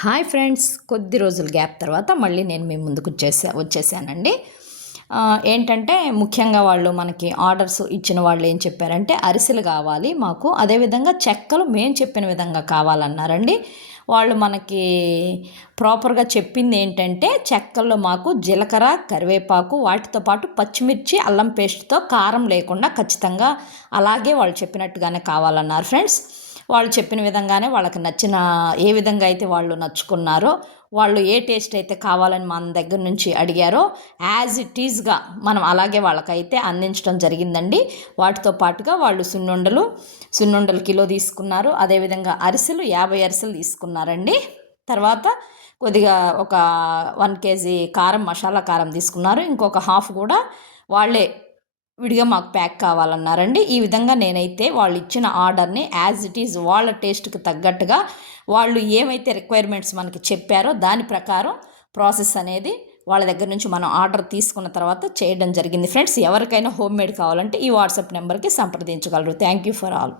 Hi friends, కొద్ది రోజుల gap తర్వాత మళ్ళీ నేను మీ ముందుకు వచ్చేసానండి. ఏంటంటే ముఖ్యంగా వాళ్ళు మనకి ఆర్డర్స్ ఇచ్చిన వాళ్ళు ఏం చెప్పారంటే అరిసెలు కావాలి మాకు, అదేవిధంగా చెక్కలు మేము చెప్పిన విధంగా కావాలన్నారండి. వాళ్ళు మనకి ప్రాపర్గా చెప్పింది ఏంటంటే చెక్కల్లో మాకు జీలకర్ర, కరివేపాకు, వాటితో పాటు పచ్చిమిర్చి, అల్లం పేస్ట్తో కారం లేకుండా ఖచ్చితంగా అలాగే వాళ్ళు చెప్పినట్టుగానే కావాలన్నారు ఫ్రెండ్స్. వాళ్ళు చెప్పిన విధంగానే వాళ్ళకి నచ్చిన ఏ విధంగా అయితే వాళ్ళు నచ్చుకున్నారో, వాళ్ళు ఏ టేస్ట్ అయితే కావాలని మన దగ్గర నుంచి అడిగారో యాజ్ ఇట్ ఈజ్గా మనం అలాగే వాళ్ళకైతే అందించడం జరిగిందండి. వాటితో పాటుగా వాళ్ళు సున్నుండలు కిలో తీసుకున్నారు. అదేవిధంగా అరిసెలు 50 అరిసెలు తీసుకున్నారండి. తర్వాత కొద్దిగా ఒక 1 కేజీ కారం, మసాలా కారం తీసుకున్నారు. ఇంకొక హాఫ్ కూడా వాళ్ళే విడిగా మాకు ప్యాక్ కావాలన్నారండి. ఈ విధంగా నేనైతే వాళ్ళు ఇచ్చిన ఆర్డర్ని యాజ్ ఇట్ ఈజ్ వాళ్ళ టేస్ట్కి తగ్గట్టుగా వాళ్ళు ఏమైతే రిక్వైర్మెంట్స్ మనకి చెప్పారో దాని ప్రకారం ప్రాసెస్ అనేది వాళ్ళ దగ్గర నుంచి మనం ఆర్డర్ తీసుకున్న తర్వాత చేయడం జరిగింది ఫ్రెండ్స్. ఎవరికైనా హోమ్ మేడ్ కావాలంటే ఈ వాట్సాప్ నెంబర్కి సంప్రదించగలరు. Thank you for all.